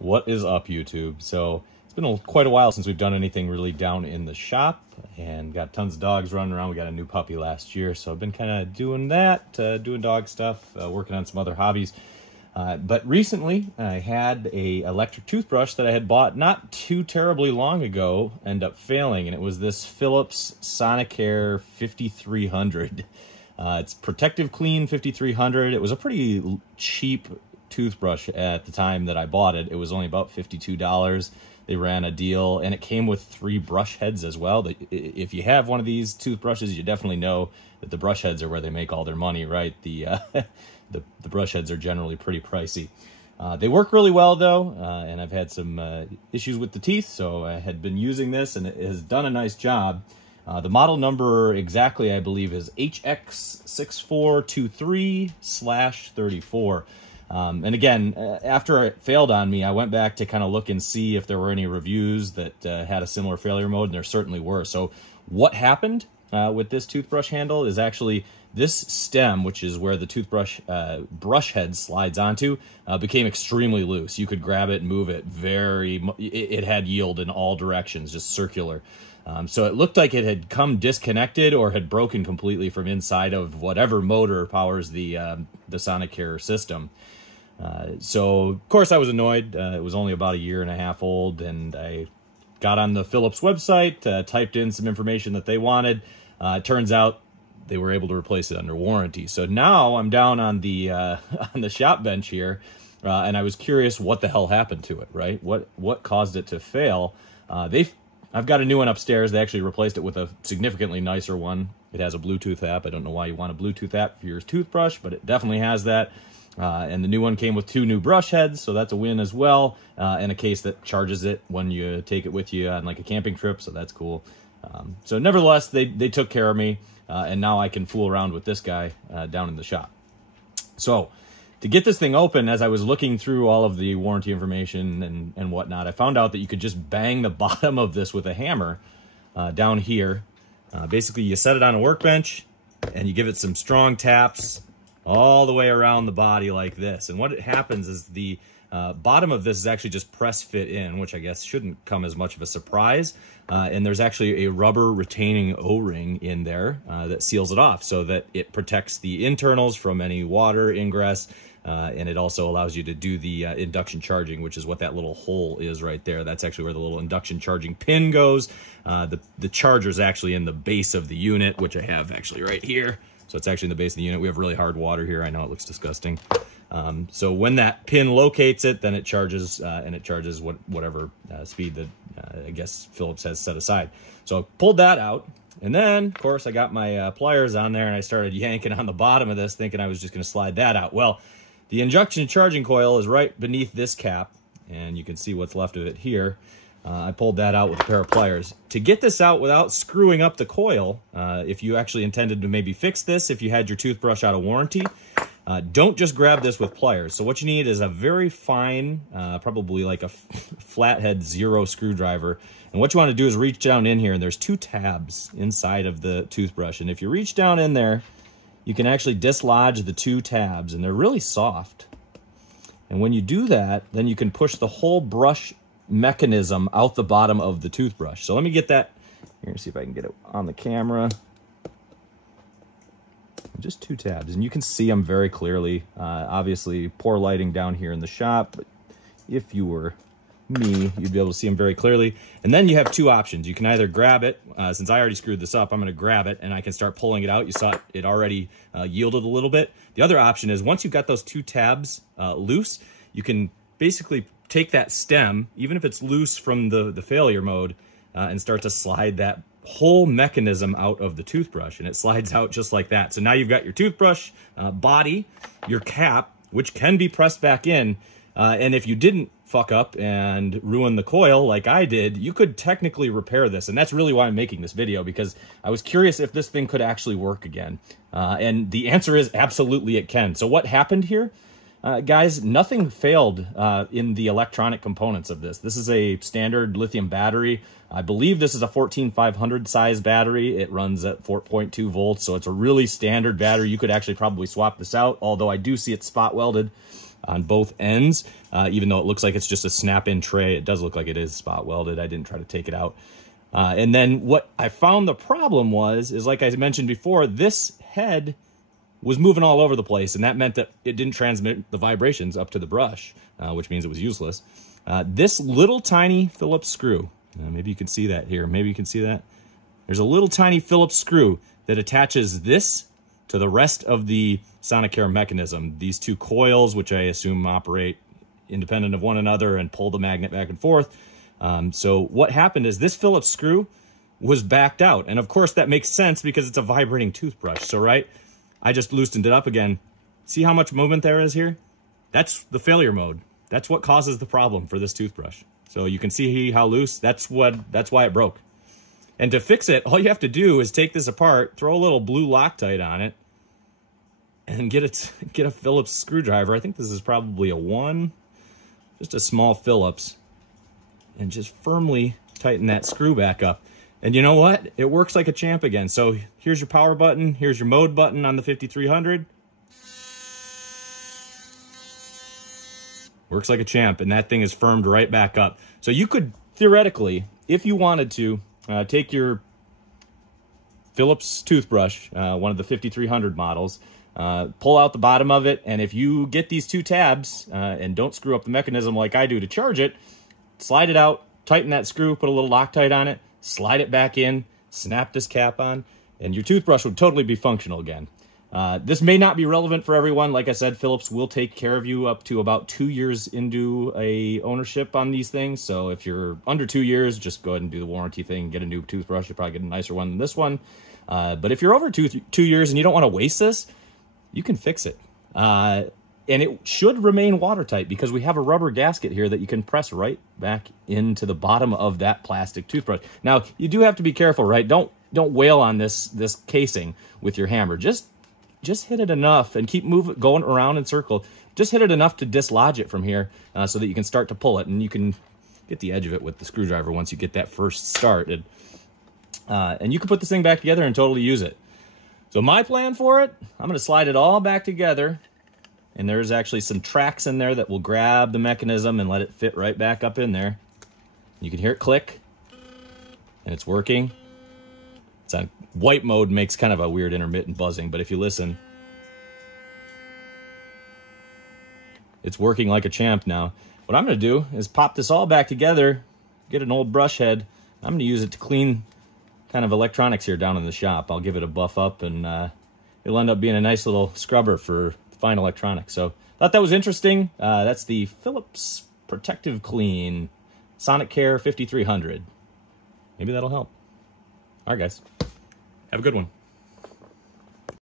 What is up, YouTube? So it's been quite a while since we've done anything really down in the shop, and got tons of dogs running around. We got a new puppy last year, so I've been kind of doing that, doing dog stuff, working on some other hobbies. But recently I had a electric toothbrush that I had bought not too terribly long ago end up failing, and it was this Philips Sonicare 5300. It's ProtectiveClean 5300. It was a pretty cheap toothbrush at the time that I bought it. It was only about $52. They ran a deal, and it came with 3 brush heads as well. If you have one of these toothbrushes, you definitely know that the brush heads are where they make all their money, right? The brush heads are generally pretty pricey. They work really well though, and I've had some issues with the teeth, so I had been using this, and it has done a nice job. The model number exactly, I believe, is HX6423/34. And again, after it failed on me, I went back to kind of look and see if there were any reviews that had a similar failure mode, and there certainly were. So what happened with this toothbrush handle is actually this stem, which is where the toothbrush brush head slides onto, became extremely loose. You could grab it and move it it had yield in all directions, just circular. So it looked like it had come disconnected or had broken completely from inside of whatever motor powers the Sonicare system. So of course I was annoyed. It was only about 1.5 years old, and I got on the Philips website, typed in some information that they wanted. It turns out they were able to replace it under warranty. So now I'm down on the on the shop bench here, and I was curious what the hell happened to it, right? What caused it to fail? I've got a new one upstairs. They actually replaced it with a significantly nicer one. It has a Bluetooth app. I don't know why you want a Bluetooth app for your toothbrush, but it definitely has that. And the new one came with 2 new brush heads, so that's a win as well, and a case that charges it when you take it with you on like a camping trip, so that's cool. So nevertheless, they took care of me, and now I can fool around with this guy down in the shop. So to get this thing open, as I was looking through all of the warranty information and whatnot, I found out that you could just bang the bottom of this with a hammer down here. Basically, you set it on a workbench, and you give it some strong taps all the way around the body like this. And what happens is the bottom of this is actually just press fit in, which I guess shouldn't come as much of a surprise. And there's actually a rubber retaining O-ring in there that seals it off so that it protects the internals from any water ingress. And it also allows you to do the induction charging, which is what that little hole is right there. That's actually where the little induction charging pin goes. The charger's actually in the base of the unit, which I have actually right here. So it's actually in the base of the unit. We have really hard water here. I know it looks disgusting. So when that pin locates it, then it charges, and it charges whatever speed that I guess Philips has set aside. So I pulled that out, and then, of course, I got my pliers on there, and I started yanking on the bottom of this, thinking I was just going to slide that out. Well, the induction charging coil is right beneath this cap, and you can see what's left of it here. I pulled that out with a pair of pliers. To get this out without screwing up the coil, if you actually intended to maybe fix this, if you had your toothbrush out of warranty, don't just grab this with pliers. So what you need is a very fine, probably like a flathead 0 screwdriver. And what you want to do is reach down in here, and there's 2 tabs inside of the toothbrush. And if you reach down in there, you can actually dislodge the 2 tabs, and they're really soft. And when you do that, then you can push the whole brush mechanism out the bottom of the toothbrush. So let me get that here, see if I can get it on the camera. Just 2 tabs, and you can see them very clearly. Obviously, poor lighting down here in the shop, but if you were me, you'd be able to see them very clearly. And then you have 2 options. You can either grab it. Since I already screwed this up, I'm going to grab it, and I can start pulling it out. You saw it already yielded a little bit. The other option is once you've got those 2 tabs loose, you can basically take that stem, even if it's loose from the failure mode, and start to slide that whole mechanism out of the toothbrush, and it slides out just like that. So now you've got your toothbrush body, your cap, which can be pressed back in, and if you didn't fuck up and ruin the coil like I did, you could technically repair this. And that's really why I'm making this video, because I was curious if this thing could actually work again. And the answer is absolutely it can. So what happened here? Guys, nothing failed in the electronic components of this. This is a standard lithium battery. I believe this is a 14500 size battery. It runs at 4.2 volts, so it's a really standard battery. You could actually probably swap this out, although I do see it spot welded. on both ends. Even though it looks like it's just a snap-in tray, it does look like it is spot welded. I didn't try to take it out. And then what I found the problem is like I mentioned before, this head was moving all over the place, and that meant that it didn't transmit the vibrations up to the brush, which means it was useless. This little tiny Phillips screw, maybe you can see that here. Maybe you can see that. There's a little tiny Phillips screw that attaches this to the rest of the Sonicare mechanism. These two coils, which I assume operate independent of one another and pull the magnet back and forth. So what happened is this Phillips screw was backed out. And of course that makes sense because it's a vibrating toothbrush. So right, I just loosened it up again. See how much movement there is here? That's the failure mode. That's what causes the problem for this toothbrush. So you can see how loose, that's why it broke. And to fix it, all you have to do is take this apart, throw a little blue Loctite on it, and get a Phillips screwdriver. I think this is probably a 1, just a small Phillips, and just firmly tighten that screw back up. And you know what? It works like a champ again. So here's your power button. Here's your mode button on the 5300. Works like a champ, and that thing is firmed right back up. So you could theoretically, if you wanted to, take your Philips toothbrush, one of the 5300 models, pull out the bottom of it, and if you get these two tabs and don't screw up the mechanism like I do to charge it, slide it out, tighten that screw, put a little Loctite on it, slide it back in, snap this cap on, and your toothbrush would totally be functional again. This may not be relevant for everyone. Like I said, Philips will take care of you up to about 2 years into a ownership on these things. So if you're under 2 years, just go ahead and do the warranty thing, get a new toothbrush. You'll probably get a nicer one than this one. But if you're over two years and you don't want to waste this, you can fix it. And it should remain watertight because we have a rubber gasket here that you can press right back into the bottom of that plastic toothbrush. Now, you do have to be careful, right? Don't wail on this casing with your hammer. Just hit it enough and keep going around in circle. Just hit it enough to dislodge it from here so that you can start to pull it, and you can get the edge of it with the screwdriver once you get that first started. And you can put this thing back together and totally use it. So my plan for it, I'm going to slide it all back together, and there's actually some tracks in there that will grab the mechanism and let it fit right back up in there. You can hear it click, and it's working. It's on white mode, makes kind of a weird intermittent buzzing, but if you listen, it's working like a champ now. What I'm going to do is pop this all back together, get an old brush head. I'm going to use it to clean kind of electronics here down in the shop. I'll give it a buff up, and it'll end up being a nice little scrubber for fine electronics. So thought that was interesting. That's the Philips ProtectiveClean Sonicare 5300. Maybe that'll help. All right, guys. Have a good one.